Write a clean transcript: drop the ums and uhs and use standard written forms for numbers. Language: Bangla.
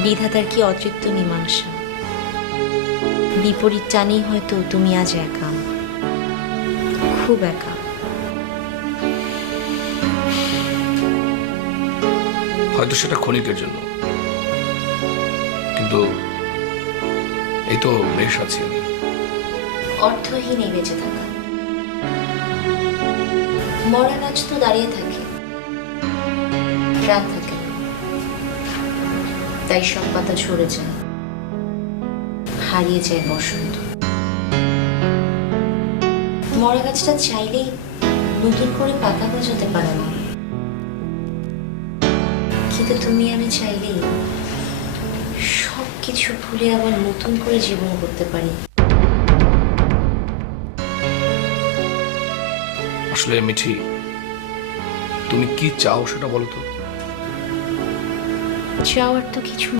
বিধাতার কি অতৃপ্ত মীমাংসা। বিপরীত টানেই হয়তো তুমি আজ একা, খুব একা। হয়তো সেটা ক্ষণিকের জন্য, কিন্তু এই তো বেশ আছি আমি। অর্থহীন এই বেঁচে থাকা। মরা গাছ তো দাঁড়িয়ে থাকে, প্রাণ থাকে না। তাই সব পাতা ঝরে যায়, হারিয়ে যায় বসন্ত। মরা গাছটা চাইলেই নতুন করে পাতা গজাতে পারে না, কিন্তু তুমি আমি চাইলেই সবকিছু ভুলে আবার নতুন করে জীবন করতে পারি। আসলে মিঠি, তুমি কি চাও সেটা বলো তো। চাওয়ার তো কিছু